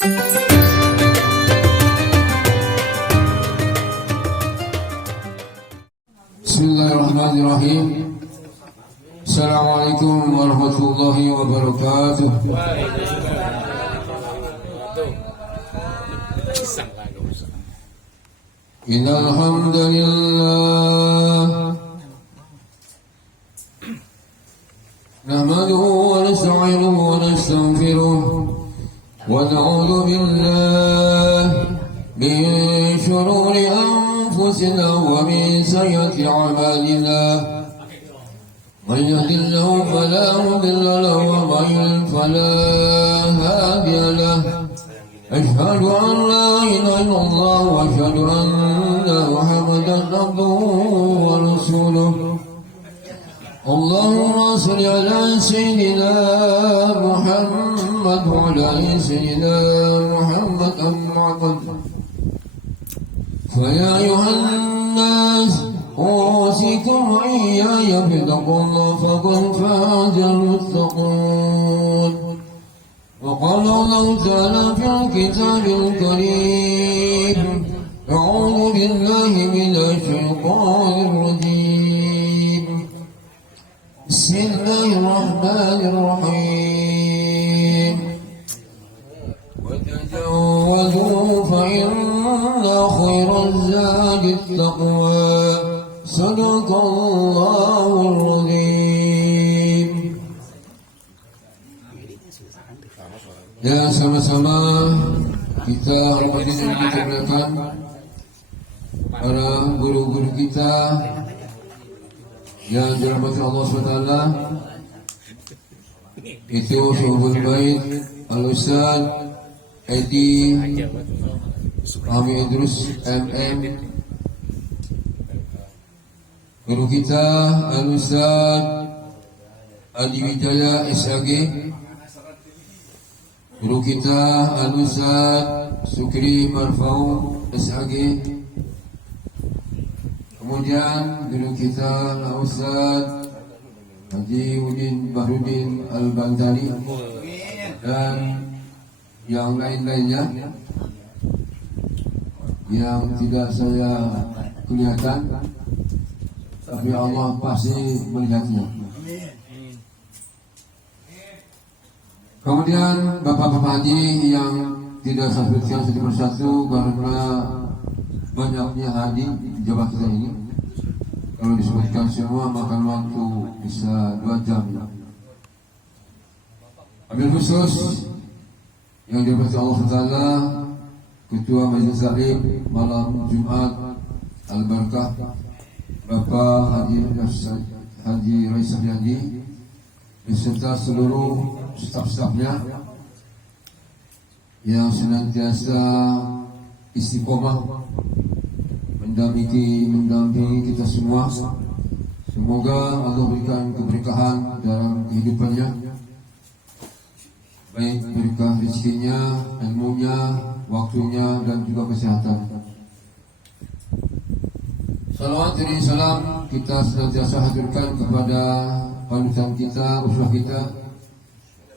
Bismillahirrahmanirrahim. Assalamualaikum warahmatullahi wabarakatuh. Innal hamdalillah nahmaduhu wa nasta'inuhu wa nastaghfiruh wa na'udzu billahi min shururi anfusina wa min sayyiati a'malina. من يهد الله فلا مضل له ومن يضلل فلا هادي له. أشهد أن لا إله إلا الله وأشهد أن محمدا عبده ورسوله. اللهم صل على سيدنا محمد وعلى آل سيدنا محمد أما بعد. فيا أيها الناس أوصيكم وإياي بتقوى الله فقد فاز المتقون. وقال الله تعالى في الكتاب الكريم: أعوذ بالله من الشيطان الرجيم. بسم الله الرحمن الرحيم. وتزودوا فإن خير الزاد التقوى. Sadaqallahul Azim. Ya, sama-sama kita hormati dan kita muliakan para guru-guru kita yang dirahmati Allah SWT. Itu Syuhul Bait Al-Ustaz Edi Ahmi Idrus MM, guru kita Al-Ustaz Adi Wijaya SAG, guru kita Al-Ustaz Sukri Marfau SAG, kemudian guru kita Al-Ustaz Haji Udin Bahrudin Al-Bantani, dan yang lain-lainnya yang tidak saya kelihatan, tapi Allah pasti melihatnya. Kemudian Bapak-Bapak Haji yang tidak saya sebutkan satu persatu karena banyaknya haji di Jawa kita ini. Kalau disebutkan semua makan waktu bisa 2 jam. Wabil khusus yang dirahmati Allah Taala, Ketua Majelis Taklim malam Jumat Al-Barakah Bapak Haji Rais Sahyadi beserta seluruh staf-stafnya yang senantiasa istiqomah mendampingi kita semua. Semoga Allah berikan keberkahan dalam kehidupannya, baik berkah rezekinya, ilmunya, waktunya, dan juga kesehatan. Salawat dan salam kita senantiasa haturkan kepada panutan kita, uswah kita,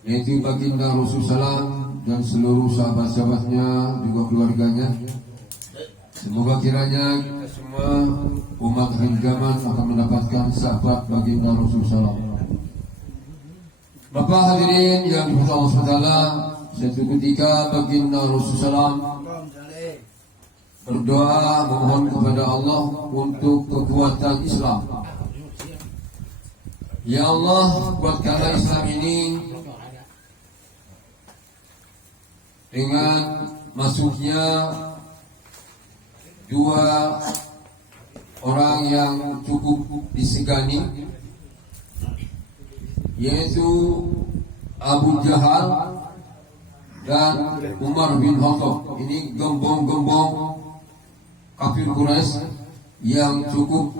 yaitu baginda Rasulullah dan seluruh sahabat-sahabatnya, juga keluarganya. Semoga kiranya kita semua umat akhir zaman akan mendapatkan sahabat baginda Rasulullah. Bapak hadirin yang dimuliakan Allah SWT, suatu ketika baginda Rasulullah berdoa memohon kepada Allah untuk kekuatan Islam. Ya Allah, kuatkanlah Islam ini dengan masuknya 2 orang yang cukup disegani, yaitu Abu Jahal dan Umar bin Khattab. Ini gembong-gembong kafir Quraisy yang cukup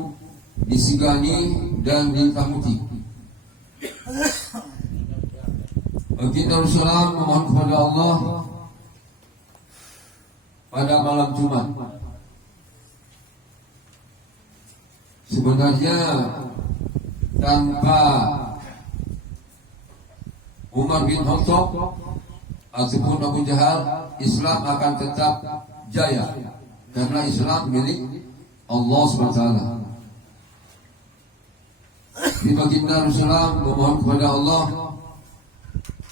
disegani dan ditakuti. Baginda Rasulullah memohon kepada Allah pada malam Jumat. Sebenarnya tanpa Umar bin Khattab ataupun Abu Jahal Islam akan tetap jaya karena Islam milik Allah SWT. Di baginda Rasulullah memohon kepada Allah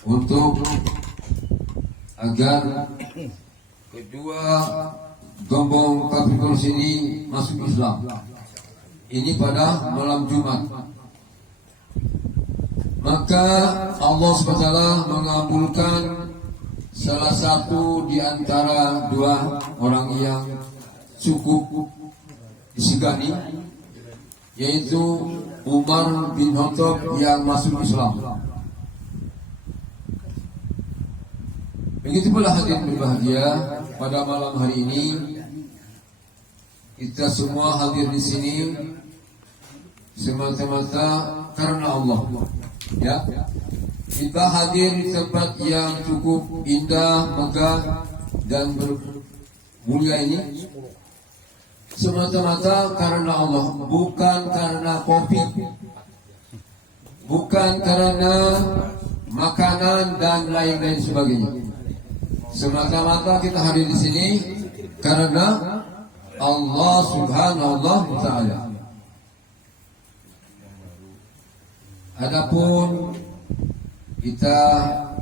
untuk agar kedua gombong Capricornus ini masuk Islam. Ini pada malam Jumat. Maka Allah SWT mengabulkan salah satu di antara dua orang yang cukup disegani, yaitu Umar bin Khattab yang masuk Islam. Begitu pula hadirin berbahagia, pada malam hari ini kita semua hadir di sini semata-mata karena Allah. Ya, kita hadir di tempat yang cukup indah, megah dan bermulia ini semata-mata karena Allah, bukan karena kopi, bukan karena makanan dan lain-lain sebagainya. Semata-mata kita hadir di sini karena Allah Subhanahu wa Ta'ala. Adapun kita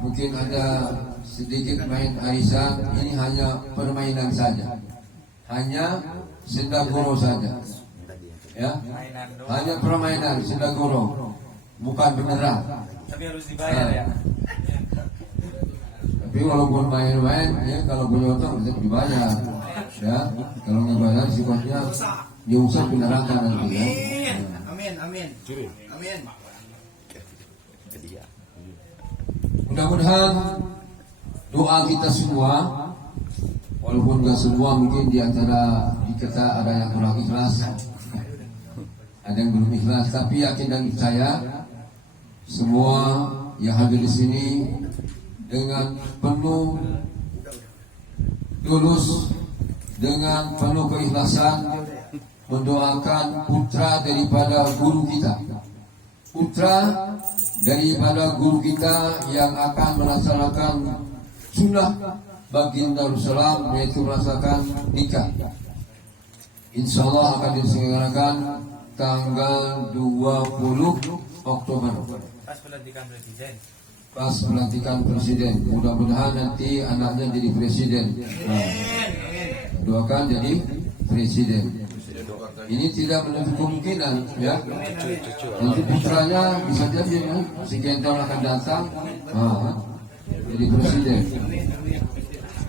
mungkin ada sedikit main arisan, ini hanya permainan saja, hanya sendagoro saja, ya, hanya permainan sendagoro, bukan beneran. Tapi harus dibayar ya. Tapi walaupun main-main, ya kalau punya utang bisa dibayar, ya. Kalau nggak bayar sifatnya diusap ke neraka nanti, ya. Amin, amin, amin. Mudah-mudahan doa kita semua, walaupun nggak semua, mungkin di antara kita ada yang kurang ikhlas, ada yang belum ikhlas, tapi yakin dan percaya semua yang hadir di sini dengan penuh tulus, dengan penuh keikhlasan mendoakan putra daripada guru kita, putra daripada guru kita yang akan melaksanakan sunnah baginda Rasulullah, yaitu melaksanakan nikah. Insya Allah akan diselenggarakan tanggal 20 Oktober. Pas pelantikan presiden. Pas pelantikan presiden. Mudah-mudahan nanti anaknya jadi presiden. Nah, doakan jadi presiden. Ini tidak menutup kemungkinan, ya. Nanti putranya bisa jadi, ya, sekian tahun akan datang, jadi presiden.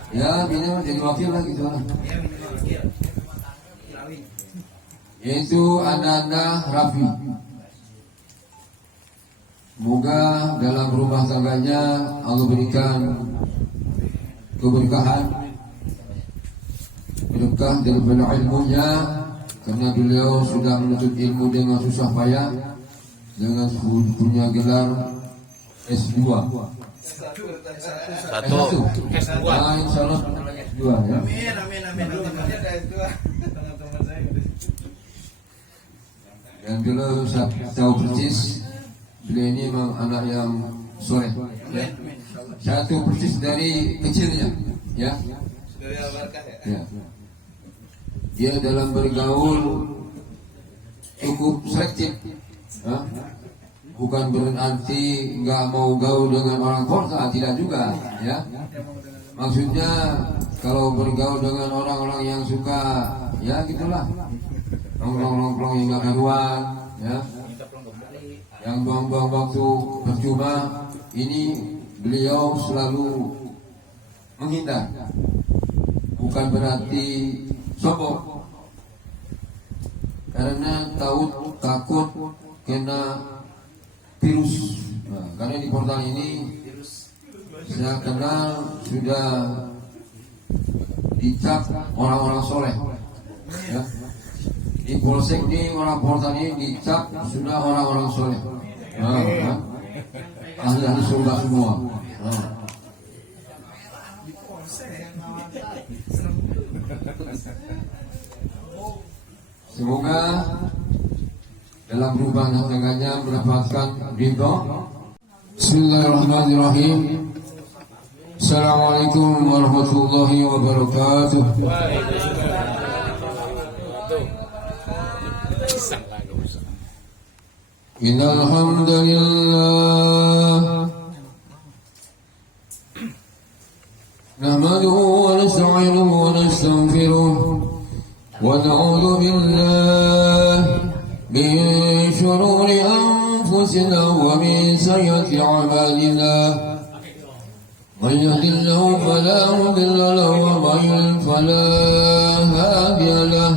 Ya, minimal jadi wakil lah gitu lah. Yaitu anak-anak Rafi. Semoga dalam rumah tangganya Allah berikan keberkahan, berkah daripada ilmunya, karena beliau sudah menuntut ilmu dengan susah payah, dengan punya gelar S2. Satu. Nah, insya Allah S2, ya. Amin. Dan dulu saya tahu persis beliau ini memang anak yang soleh, ya. Saya tahu persis dari kecilnya, ya. Ya. Dia dalam bergaul cukup selektif, ya. Bukan berarti nggak mau gaul dengan orang kota, tidak juga, ya. Maksudnya kalau bergaul dengan orang-orang yang suka, ya gitulah, nongkrong-nongkrong yang nggak karuan, ya, yang buang-buang waktu percuma, ini beliau selalu menghindar. Bukan berarti sombong, karena takut kena virus. Nah, karena di portal ini saya kenal sudah dicap orang-orang soleh, ya. Di polsek ini orang portal ini dicap sudah orang-orang soleh, ahli-ahli surga semua. Semoga dalam rumah tangganya mendapatkan ridho. Bismillahirrahmanirrahim. Assalamualaikum warahmatullahi wabarakatuh. Innal hamdalillah nahmaduhu wa nasta'inuhu wa nastaghfiruh wa na'udzu billahi min shururi anfusina wa min sayyiati a'malina. من يهد الله فلا مضل له ومن يضلل فلا هادي له.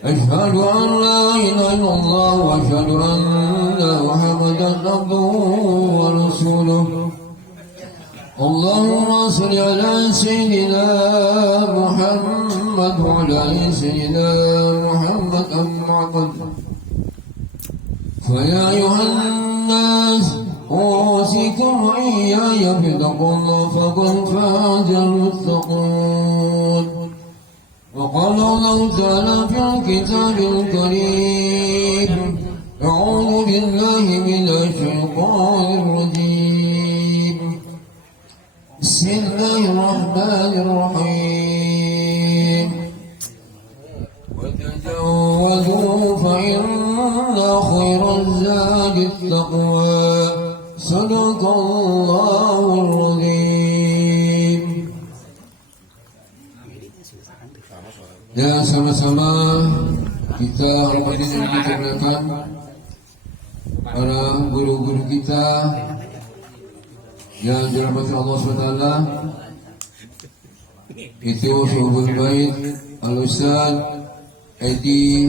أشهد أن لا إله إلا الله وأشهد أن محمدا عبده ورسوله. اللهم صل على سيدنا محمد وعلى آل سيدنا محمد أما بعد. فيا أيها الناس أوصيكم وإياي بتقوى الله فقد فاز المتقون. وقال الله تعالى في الكتاب الكريم أعوذ بالله من الشيطان الرجيم بسم الله الرحمن الرحيم وتزودوا فإن خير الزاد التقوى صدق الله العظيم. Dan sama-sama kita hormatin dan kita muliakan para guru-guru kita yang dirahmati Allah SWT, itu Syuhul Bait Al-Ustaz Edi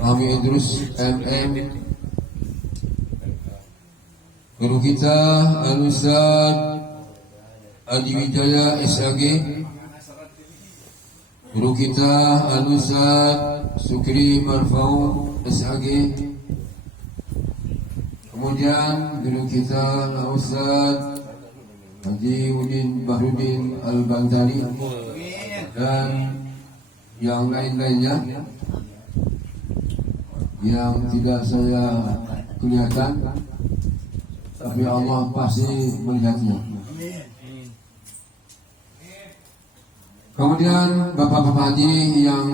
Kami Idrus MM, guru kita Al-Ustaz Adi Wijaya SAG, guru kita Al-Ustaz Sukri Marfau SAG, kemudian guru kita Al-Ustaz Haji Udin Bahrudin Al-Bandari, dan yang lain-lainnya yang tidak saya kelihatan, tapi Allah pasti melihatnya. Kemudian bapak-bapak haji yang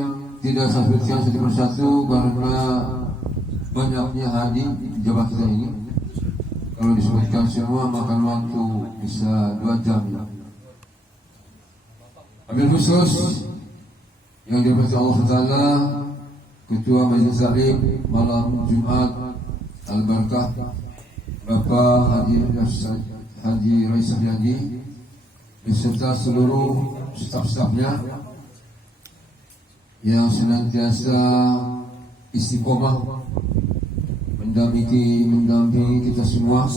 tidak saya sebutkan satu persatu karena banyaknya haji di Jawa kita ini. Kalau disebutkan semua makan waktu bisa 2 jam. Wabil khusus yang dirahmati Allah Taala, Ketua Majelis Taklim malam Jumat Al-Barakah Bapak Haji Rais Haji beserta seluruh staf-stafnya yang senantiasa istiqomah mendampingi kita semua.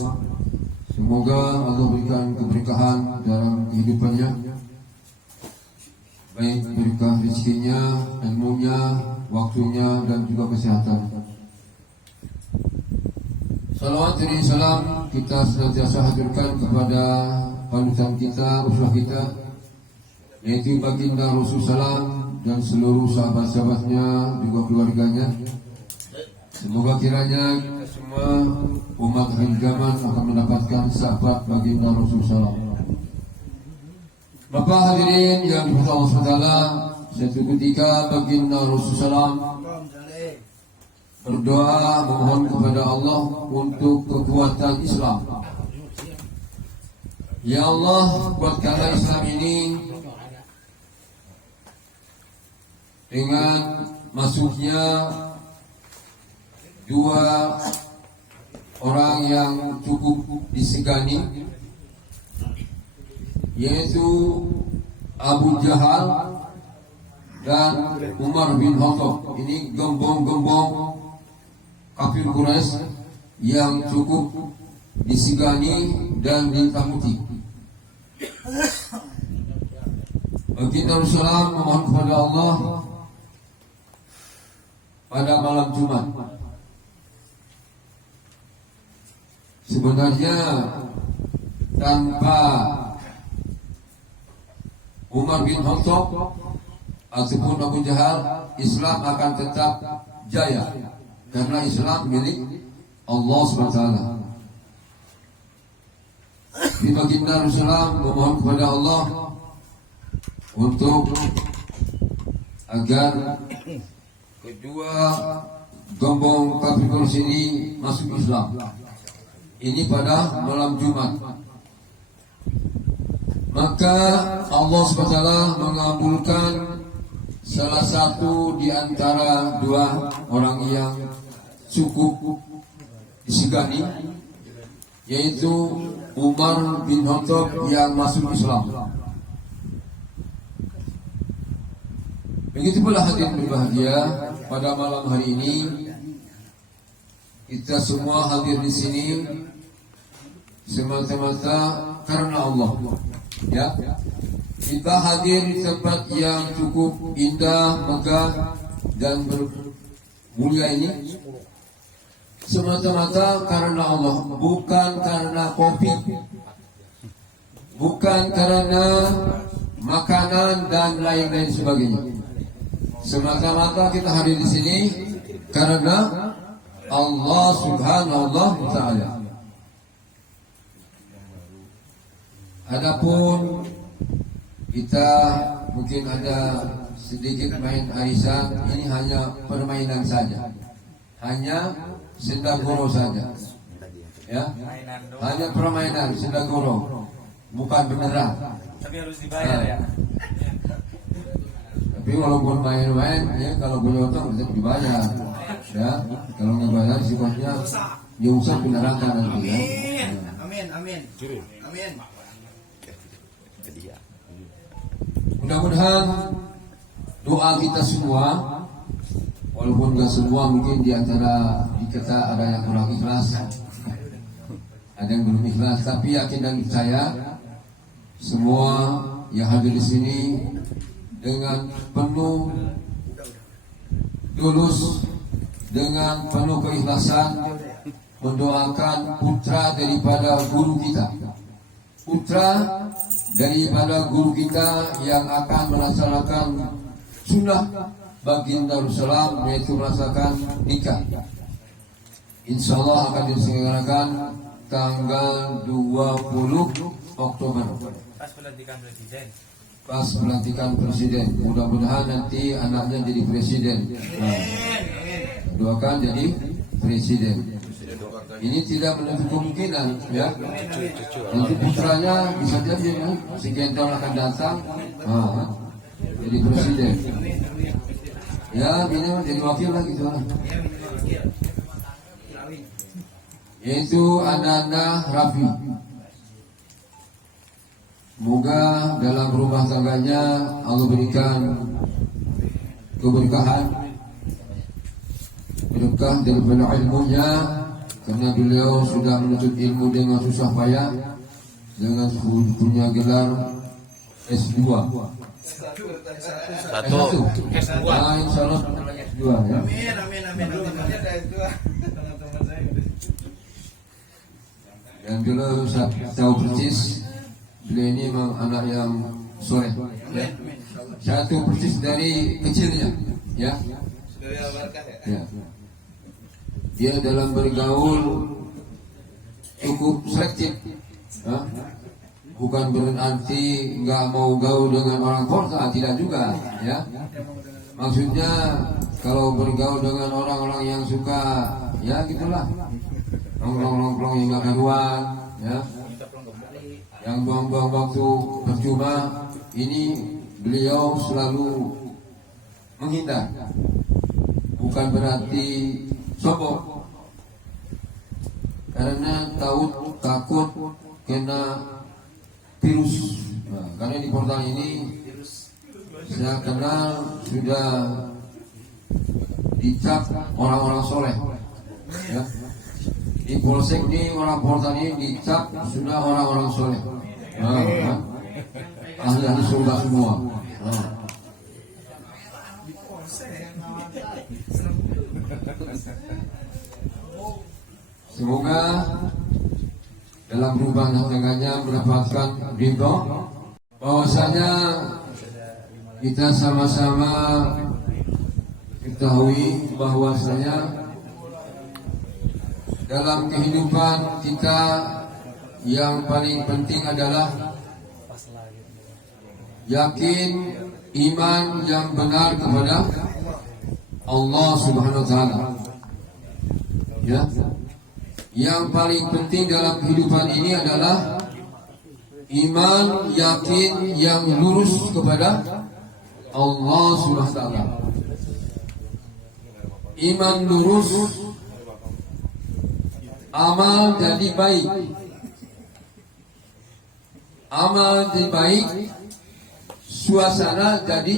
Semoga Allah berikan keberkahan dalam kehidupannya, baik berkah rezekinya, ilmunya, waktunya, dan juga kesehatan. Salawat dan salam kita senantiasa haturkan kepada panutan kita, uswah kita, yaitu baginda Rasul Salam dan seluruh sahabat-sahabatnya, juga keluarganya. Semoga kiranya kita semua umat akhir zaman akan mendapatkan sahabat baginda Rasul Salam. Bapak hadirin yang dimuliakan Allah SWT, suatu ketika baginda Rasul Salam berdoa memohon kepada Allah untuk kekuatan Islam. Ya Allah, buatkanlah Islam ini dengan masuknya 2 orang yang cukup disegani, yaitu Abu Jahal dan Umar bin Khattab. Ini gembong-gembong kafir Quraisy yang cukup disegani dan ditakuti. Baginda Rasulullah memohon kepada Allah pada malam Jumat. Sebenarnya tanpa Umar bin Khattab ataupun Abu Jahal, Islam akan tetap jaya, karena Islam milik Allah SWT. di baginda Rasulullah memohon kepada Allah untuk agar kedua gombong Capricorn ini masuk Islam. Ini pada malam Jumat. Maka Allah SWT mengabulkan salah satu di antara dua orang yang cukup disegani, yaitu Umar bin Khattab yang masuk Islam. Begitu pula hadirin berbahagia, pada malam hari ini kita semua hadir di sini semata-mata karena Allah. Ya, kita hadir di tempat yang cukup indah, megah dan bermulia ini semata-mata karena Allah, bukan karena kopi, bukan karena makanan dan lain-lain sebagainya. Semata-mata kita hadir di sini karena Allah Subhanahu wa Ta'ala. Adapun kita mungkin ada sedikit main arisan, ini hanya permainan saja, hanya sendagoro saja, ya, hanya permainan sendagoro, bukan beneran. Tapi harus dibayar ya. Tapi walaupun main-main, ya kalau punya utang bisa dibayar, ya. Kalau nggak bayar sifatnya diusap ke neraka nanti, ya. Amin, amin, amin. Mudah-mudahan doa kita semua, walaupun nggak semua, mungkin di antara kita ada yang kurang ikhlas, ada yang belum ikhlas, tapi yakin dan percaya semua yang hadir di sini dengan penuh tulus, dengan penuh keikhlasan mendoakan putra daripada guru kita, putra daripada guru kita yang akan melaksanakan sunnah baginda Rasulullah, yaitu melaksanakan nikah. Insya Allah akan diselenggarakan tanggal 20 Oktober. Pas pelantikan presiden. Pas pelantikan presiden. Mudah-mudahan nanti anaknya jadi presiden. Nah, doakan jadi presiden. Ini tidak menutup kemungkinan, ya. Nanti putranya bisa jadi, ya, sekian tahun akan datang, jadi presiden. Ya, minimal jadi wakil lah gitu lah. Yaitu anak-anak Raffi. Semoga dalam rumah tangganya Allah berikan keberkahan, berkah daripada ilmunya. Karena beliau sudah menuntut ilmu dengan susah payah, dengan punya gelar S2. Satu. Nah, insya Allah S2, ya. Amin, amin, amin. Dan beliau tahu persis, beliau ini memang anak yang soleh, ya. Satu persis dari kecilnya, ya. Ya. Dia dalam bergaul cukup selektif, ya. Bukan berarti nggak mau gaul dengan orang kota, tidak juga, ya. Maksudnya kalau bergaul dengan orang-orang yang suka, ya gitulah, nongkrong-nongkrong yang nggak karuan, ya, yang buang-buang waktu percuma, ini beliau selalu menghindar. Bukan berarti sombong, karena takut kena virus. Nah, karena di portal ini saya kenal sudah dicap orang-orang soleh, ya. Di polsek ini orang portal ini dicap sudah orang-orang soleh, ahli surga semua. Semoga dalam rumah tangganya mendapatkan ridho, bahwasanya kita sama-sama ketahui bahwasanya dalam kehidupan kita yang paling penting adalah yakin iman yang benar kepada Allah Subhanahu wa taala. Ya. Yang paling penting dalam kehidupan ini adalah iman yakin yang lurus kepada Allah Subhanahu wa taala. Iman lurus, amal jadi baik. Amal jadi baik, suasana jadi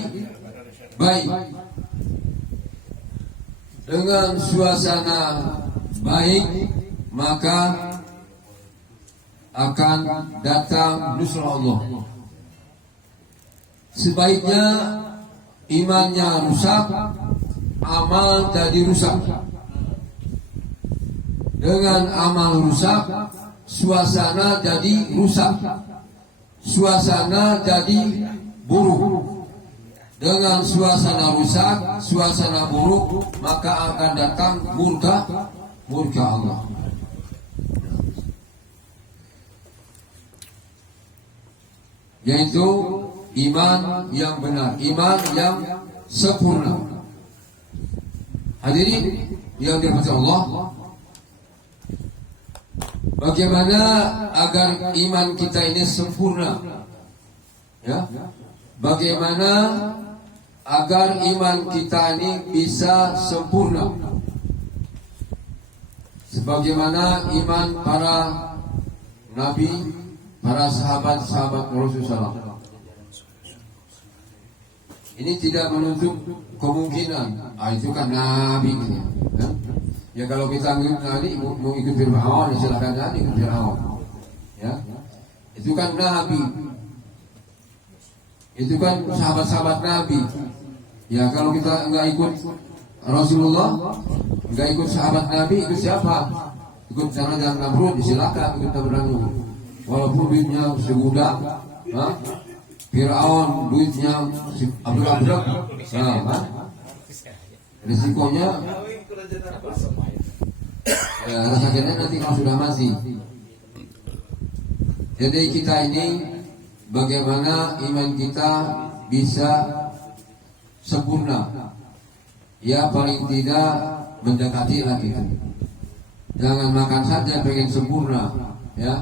baik. Dengan suasana baik, maka akan datang nusra Allah. Sebaiknya imannya rusak, amal jadi rusak. Dengan amal rusak, suasana jadi rusak. Suasana jadi buruk. Dengan suasana rusak, suasana buruk, maka akan datang murka Allah. Yaitu iman yang benar, iman yang sempurna. Hadirin yang dirahmati Allah, bagaimana agar iman kita ini sempurna? Ya, bagaimana agar iman kita ini bisa sempurna? Sebagaimana iman para nabi, para sahabat-sahabat Rasulullah. Ini tidak menutup kemungkinan. Itu kan nabi. Ya kalau kita mau ikut Fir'aun, silahkan aja ikut Fir'aun. Ya, itu kan nabi. Itu kan sahabat-sahabat nabi. Ya kalau kita enggak ikut Rasulullah, enggak ikut sahabat nabi, ikut siapa? Ikut jalan Namrud, silakan ikut Namrud. Walaupun duitnya segudak, Fir'aun duitnya abrak-abrak, risikonya rasanya nanti kalau sudah mati. Jadi kita ini bagaimana iman kita bisa sempurna? Ya paling tidak mendekati lagi. Jangan makan saja pengen sempurna, ya.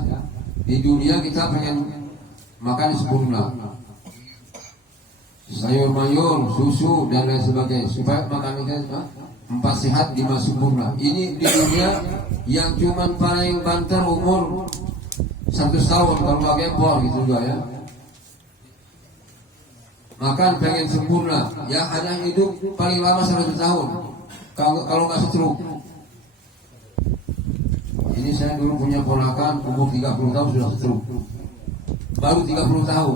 Di dunia kita pengen makan sempurna, sayur mayur, susu dan lain sebagainya, supaya makan kita 4 sehat 5 sempurna. Ini di dunia yang cuman paling banter umur 100 tahun kalau nggak gempor gitu juga ya. Makan pengen sempurna, yang hanya hidup paling lama 100 tahun. Kalau nggak stroke. Ini saya dulu punya ponakan umur 30 tahun sudah stroke. Baru 30 tahun.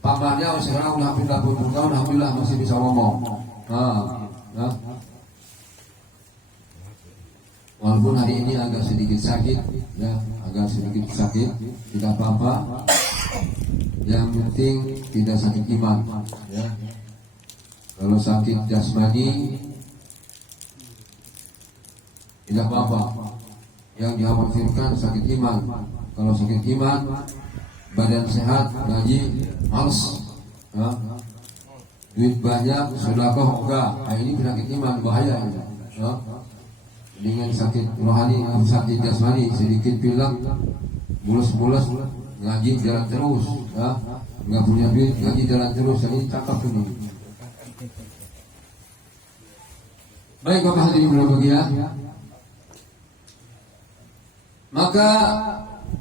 Pamannya sekarang udah hampir 40 tahun, alhamdulillah masih bisa ngomong. Walaupun hari ini agak sedikit sakit, ya, tidak apa-apa. Yang penting tidak sakit iman, ya. Kalau sakit jasmani tidak apa-apa. Yang dikhawatirkan sakit iman. Kalau sakit iman, badan sehat, gaji males, ya. Duit banyak, sedekah enggak. Nah, ini penyakit iman, bahaya ini, ya. Dengan sakit rohani, sakit jasmani, sedikit pilek, bulas-bulas, ngaji jalan terus, ya. Nggak punya duit, ngaji jalan terus. Ini cakap ini. Baik Bapak hadirin berbahagia. Maka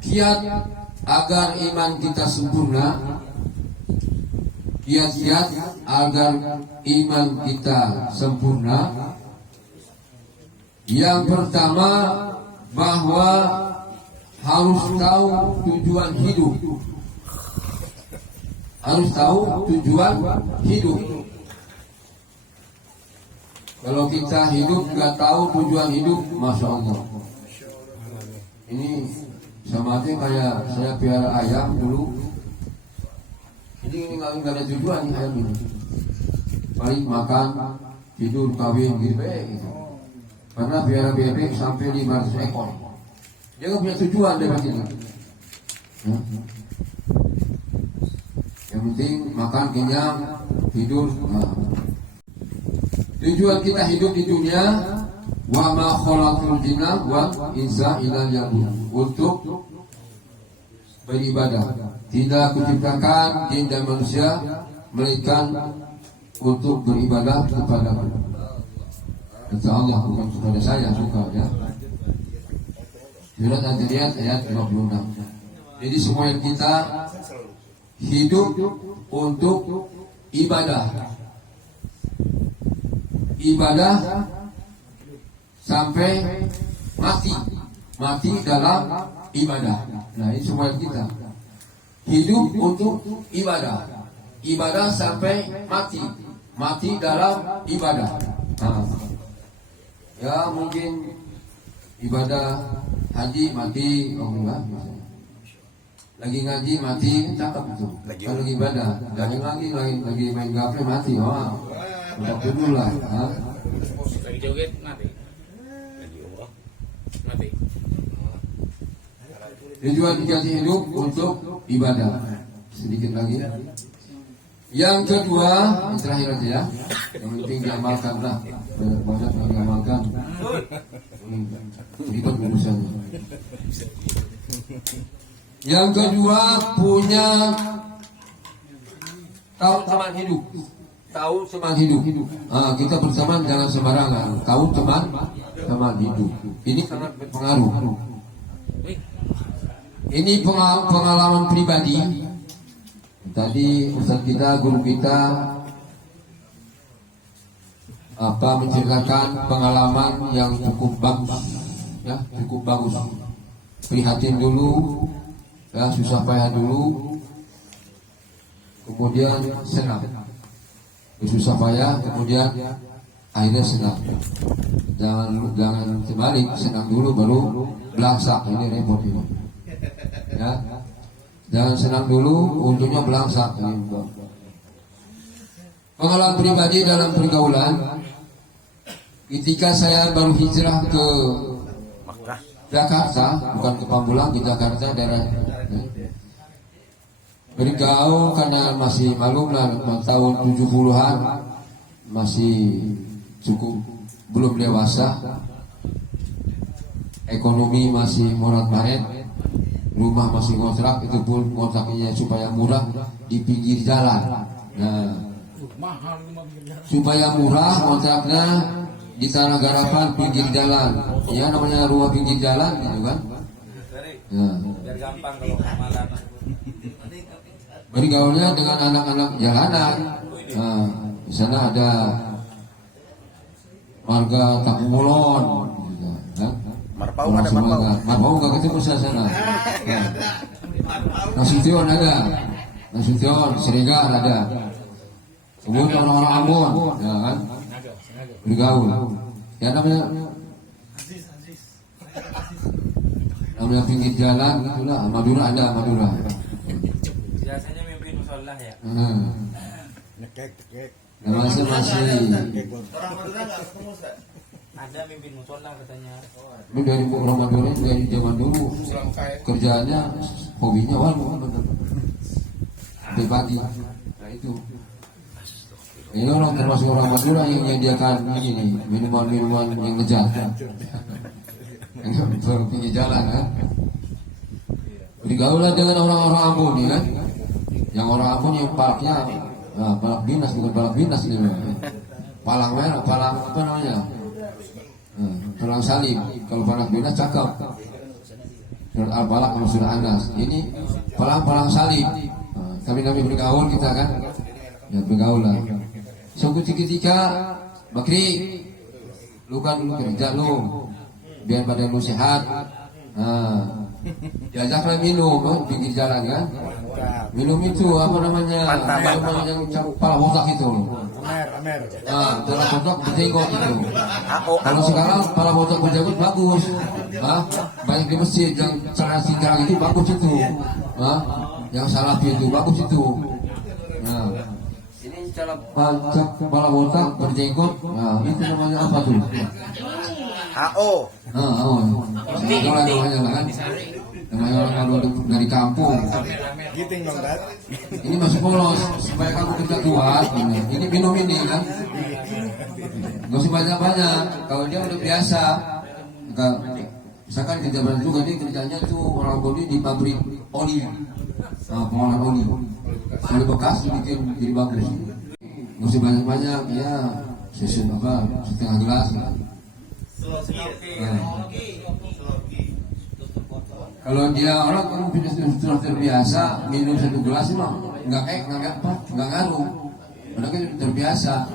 kiat agar iman kita sempurna, kiat-kiat agar iman kita sempurna. Yang pertama, bahwa harus tahu tujuan hidup. Harus tahu tujuan hidup. Kalau kita hidup nggak tahu tujuan hidup, masya Allah. Ini sama aja kayak saya piara ayam dulu. Ini nggak ada tujuan nih ayam ini. Paling makan, tidur, kawin gitu. Karena piara bebek sampai 500 ekor. Dia nggak punya tujuan dari sini. Ya. Yang penting makan kenyang, tidur. Nah. Tujuan kita hidup di dunia, wa ma khalaqul jinna wal insa illa liya'budun, untuk beribadah. Tidak kuciptakan jin dan manusia melainkan untuk beribadah kepada Allah, bukan kepada saya, suka ya. Surat Al-Zariyat ayat 56. Jadi semua yang kita hidup untuk ibadah. Ibadah sampai mati dalam ibadah. Nah, ini semua yang kita hidup untuk ibadah. Ibadah sampai mati dalam ibadah. Nah, ya mungkin ibadah haji mati, oh enggak, lagi ngaji mati, cakep itu. Kalau lagi ibadah, jangan lagi main gaple mati, oh, udah dulu lah. Lagi joget mati. Lagi umroh mati. Tujuan dikasih hidup untuk ibadah. Sedikit lagi. Yang kedua, yang terakhir aja ya. Yang penting diamalkan lah. Banyak yang diamalkan. Ribet urusannya. Yang kedua, punya tahun teman hidup. Tahun teman hidup. Kita berteman jangan sembarangan. Tahun teman hidup. Ini sangat berpengaruh. Ini pengalaman pribadi. Tadi ustaz kita, guru kita menceritakan pengalaman yang cukup bagus, ya, cukup bagus. Prihatin dulu, ya, susah payah dulu, kemudian senang. Susah payah, kemudian akhirnya senang. Jangan terbalik, senang dulu baru belangsak. Ini repot ini. Ya. Jangan senang dulu, untungnya belangsak. Pengalaman pribadi dalam pergaulan, ketika saya baru hijrah ke Jakarta, bukan ke Pamulang, ke Jakarta daerah. Bergaul karena masih malum lah, tahun 70-an, masih cukup belum dewasa, ekonomi masih morat-marit. Rumah masih kontrak, itu pun kontraknya supaya murah di pinggir jalan. Nah, supaya murah kontraknya di tanah garapan pinggir jalan. Ya namanya rumah pinggir jalan gitu kan. Nah, Biar gampang kalau malam. bergaulnya dengan anak-anak jalanan. Nah, di sana ada warga Tapungulon, gitu, kan? Marpau ada Marpau. Marpau nggak ketemu saya sana. Nasution ada, Nasution, Siregar ada. Kemudian orang-orang Ambon, ya kan? Bergaul. Ya namanya pinggir jalan, itulah. Madura ada, Madura. Biasanya mimpin musola ya. Nekek. Masih. Orang Madura nggak ketemu Ustaz? Ada mimpin musola katanya. Ini dari orang Madura dari zaman dulu. Kerjaannya, hobinya warung. Sampai pagi. Nah itu. Ini orang termasuk orang Madura yang menyediakan ini minuman-minuman yang lezat. Yang pinggir jalan kan. Bergaulah dengan orang-orang Ambon ya kan. Yang orang Ambon yang palaknya, palak binas bukan palak binas ini. Palang merah, palang apa namanya? Palang salim. Kalau palak binas cakep. Surat Al-Balaq sama Surah Anas. Ini palang salim. Kami bergaul kita kan. Ya bergaul lah. Suatu ketika Bakri, lu kan dulu kerja lu, biar badan lu sehat. Diajaklah minum pinggir jalan kan. Minum itu apa namanya? Minuman yang kepala botak itu. Amer. Kepala botak berjenggot itu. Kalau sekarang kepala botak berjenggot bagus. Banyak di masjid yang cara singkrang itu bagus itu. Yang salafi itu bagus itu. Ini cara kepala botak berjenggot. Itu namanya apa tuh? AO. Kalau namanya kan. namanya orang kalau dari kampung. Giting dong, Dad. Ini masih polos supaya kamu kerja kuat. Ini minum ini kan. Gak usah banyak-banyak. Kalau dia udah biasa, misalkan kerja berat juga nih kerjanya tuh orang bodi di pabrik oli, pengolahan oli. Oli bekas bikin jadi bagus. Gak usah banyak-banyak, ya setengah gelas. Kalau dia orang kan sudah terbiasa minum 1 gelas mah nggak ngaruh. Mereka terbiasa,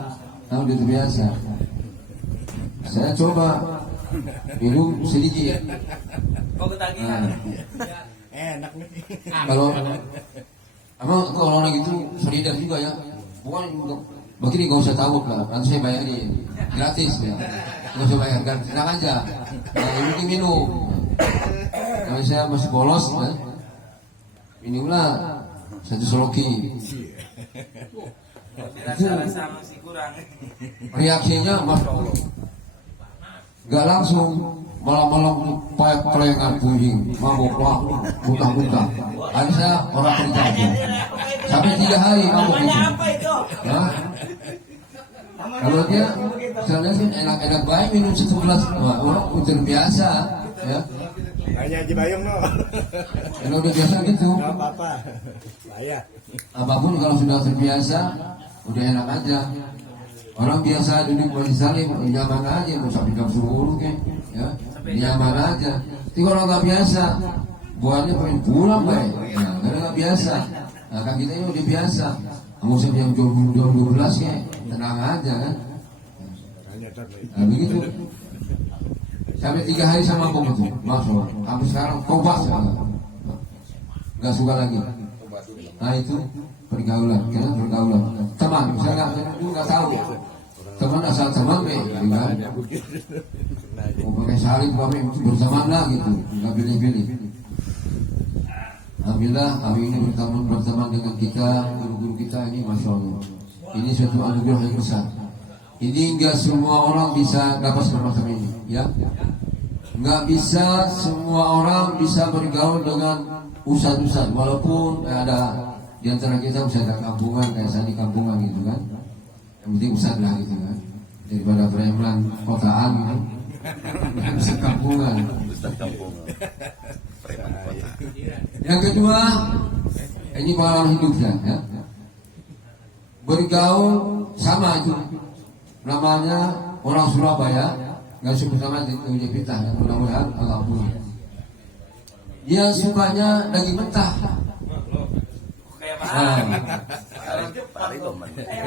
tahu dia terbiasa. Saya coba minum sedikit. Enak nih. Kalau orang itu solidar juga ya. Bukan begini nggak usah tahu lah. Nanti saya bayarin gratis ya. Nggak usah bayar gratis, tenang aja. Ini minum. Kalau saya masih polos, minumlah 1 soloki. Rasa masih kurang. Reaksinya nggak langsung, malam-malam pelengan bunyi, mabuk muntah-muntah. Akhirnya orang kerja sampai 3 hari mabuk itu. Kalau dia misalnya sih enak-enak baik minum 1 gelas, orang udah biasa, ya. Hanya Haji Bayung no. Kalau udah biasa gitu. Gak apa-apa. Saya. Apapun kalau sudah terbiasa, udah enak aja. Orang biasa duduk masih saling nyaman aja, mau sampai jam 10 kan, ya, nyaman aja. Tapi kalau nggak biasa, buahnya pengen pulang baik. Nah, karena nggak biasa. Nah, kan kita ini udah biasa. Musim yang 12 ya, tenang aja kan. Nah, begitu. Sampai 3 hari sama aku tuh, masuk. Sampai sekarang kopas ya. Nggak suka lagi. Nah itu pergaulan, karena pergaulan. Teman, saya nggak tahu. Teman asal teman be, kan? Mau pakai salib, itu berteman lah gitu, nggak pilih-pilih. Alhamdulillah hari ini berteman dengan kita, guru-guru kita ini, masya Allah. Ini suatu anugerah yang besar. Ini enggak semua orang bisa dapat semacam ini, ya. Enggak bisa semua orang bisa bergaul dengan ustadz-ustadz, walaupun ada di antara kita ustadz kampungan, kayak saya di kampungan gitu kan. Yang penting ustadz lah gitu kan. Daripada preman kotaan gitu. Ustadz kampungan. Yang kedua, ini pengalaman hidupnya, ya. Bergaul sama itu. Namanya orang Surabaya, nggak sebut nama di kita, ya. Mudah-mudahan Allah punya. Dia sukanya daging mentah.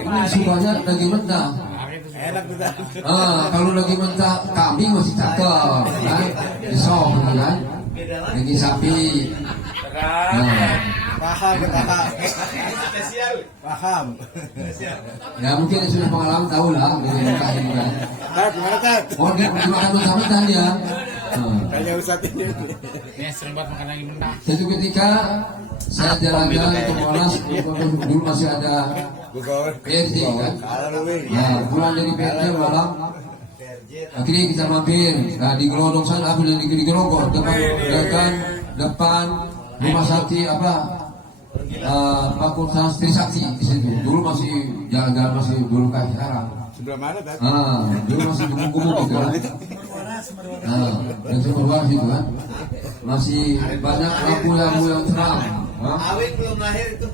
Ini sukanya daging mentah. Enak juga. Kalau daging mentah kambing masih cakep, kan? Disok, kan? Daging sapi. Paham. Paham. Ya mungkin yang sudah pengalaman tahu lah daging mentah ini kan. Gimana Tat? Oh dia makan mentah dia. Kayaknya Ustadz ini. Sering banget makan lagi mentah. Satu ketika saya jalan-jalan ke Monas, dulu masih ada PRJ kan. Nah, pulang dari PRJ malam, akhirnya kita mampir. Nah, di Gelodong sana, aku di Gelodong, depan rumah sakti Fakultas Trisakti di situ. Dulu masih jalan-jalan masih dulu kayak sekarang. Sebelah mana Tat? Dulu masih gumuk-gumuk gitu kan. Dan luar situ kan. Masih banyak lampu-lampu yang terang. Awing belum lahir itu.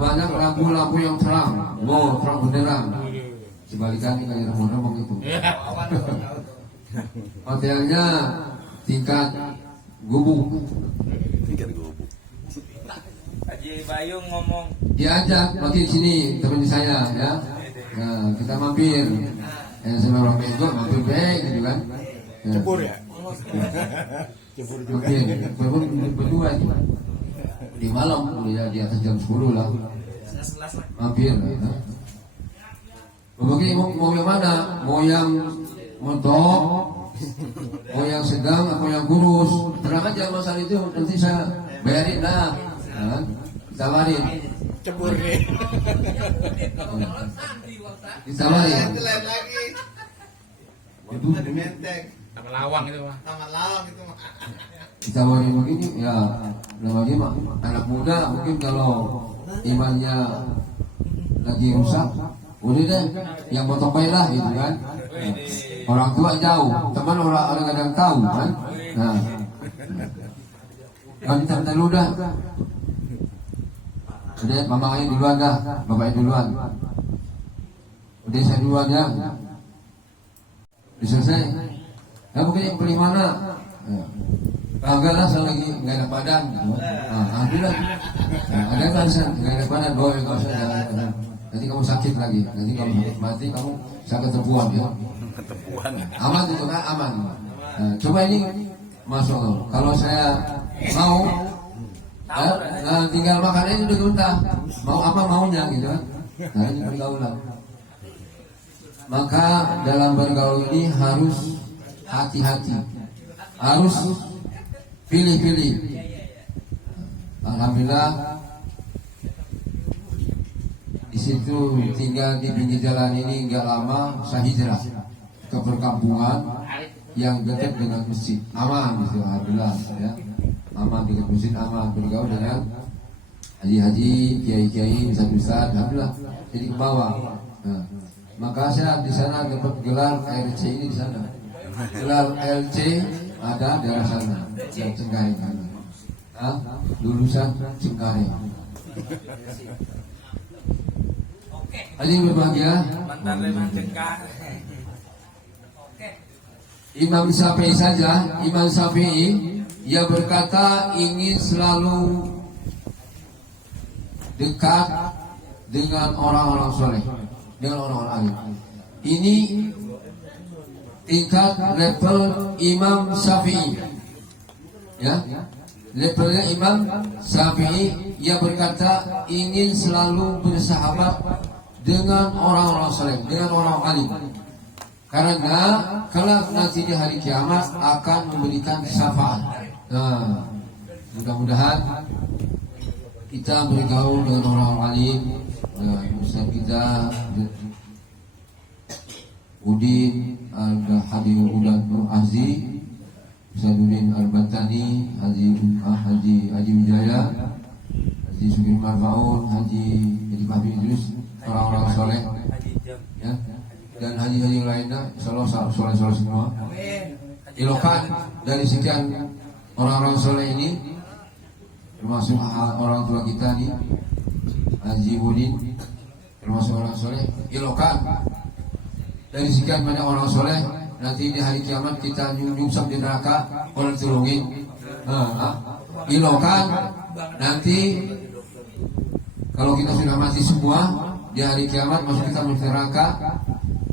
Banyak lampu-lampu yang terang. Wow, terang benderang. Sebalikannya kayak remong-remong itu. Hotelnya tingkat gubuk. Haji Bayung ngomong. Diajak makin sini teman saya ya. Nah, kita mampir. Sama orang itu mampir baik gitu kan. Cebur ya? Cebur juga. Mampir berdua itu. Di malam ya di atas jam 10 lah. Mampir. Mau yang mana? Mau yang montok, mau yang sedang, atau yang kurus? Tenang aja masalah itu nanti saya bayarin lah. Ditawarin. Cebur nih. Ditawarin. Lain lagi. Itu Lawang itu mah. Taman lawang itu mah. Ditawarin begini ya namanya mah anak muda mungkin kalau imannya lagi rusak udah deh yang potong bayi lah gitu kan. Orang tua jauh teman orang kadang tahu kan. Nah kan kita dulu dah udah mamanya duluan dah bapaknya duluan udah saya duluan ya udah selesai ya mungkin yang beli mana enggak lah saya lagi nggak ada badan alhamdulillah ada kan nggak ada badan boy nggak usah jalan nanti kamu sakit lagi nanti kamu mati kamu sakit terbuang ya aman itu kan aman coba ini masuk kalau saya mau tinggal makan aja udah mentah mau apa maunya gitu kan nah ini pergaulan maka dalam bergaul ini harus hati-hati harus pilih-pilih alhamdulillah di situ tinggal di pinggir jalan ini nggak lama saya hijrah ke perkampungan yang dekat dengan masjid aman gitu alhamdulillah ya aman dengan masjid aman bergaul dengan haji-haji kiai-kiai ustaz-ustaz alhamdulillah jadi ke bawah nah, maka saya di sana dapat gelar LC ini di sana gelar LC ada daerah sana yang Cengkareng lulusan Cengkareng haji berbahagia Imam Syafi'i saja, Imam Syafi'i ia berkata ingin selalu dekat dengan orang-orang soleh, dengan orang-orang alim. Ini tingkat level Imam Syafi'i, ya, levelnya Imam Syafi'i ia berkata ingin selalu bersahabat dengan orang-orang soleh, dengan orang alim. Karena kalau nanti di hari kiamat akan memberikan syafaat. Nah, mudah-mudahan kita bergaul dengan orang alim. Nah, Ustaz kita Udin ada Hadir Udan Nur Aziz, Ustaz Udin Al-Bantani, Haji Wijaya, Haji Sugeng Marfaun, Haji Fahmi Idris, orang-orang soleh, ya. Dan haji-haji lainnya insyaallah soleh-soleh semua. Ilokan dari sekian orang-orang soleh ini termasuk orang tua kita nih Haji Budin termasuk orang soleh. Ilokan dari sekian banyak orang soleh nanti di hari kiamat kita nyungsap di neraka orang tulungin. Ilokan nanti kalau kita sudah mati semua di hari kiamat masuk kita di neraka.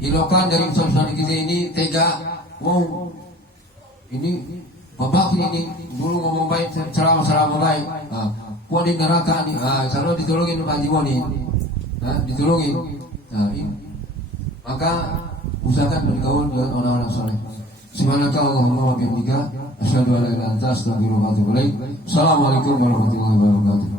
Ilokan dari saudara kita ini tega, wow, ini babak ini dulu ngomong baik, ceramah baik, kuat di neraka nih, kalau ditolongin Haji Woni, ditolongin, maka usahakan bergaul dengan orang-orang soleh. Subhanakallahumma wa bihamdika, asyhadu an la ilaha illa anta, astaghfiruka wa atubu ilaik. Assalamualaikum warahmatullahi wabarakatuh.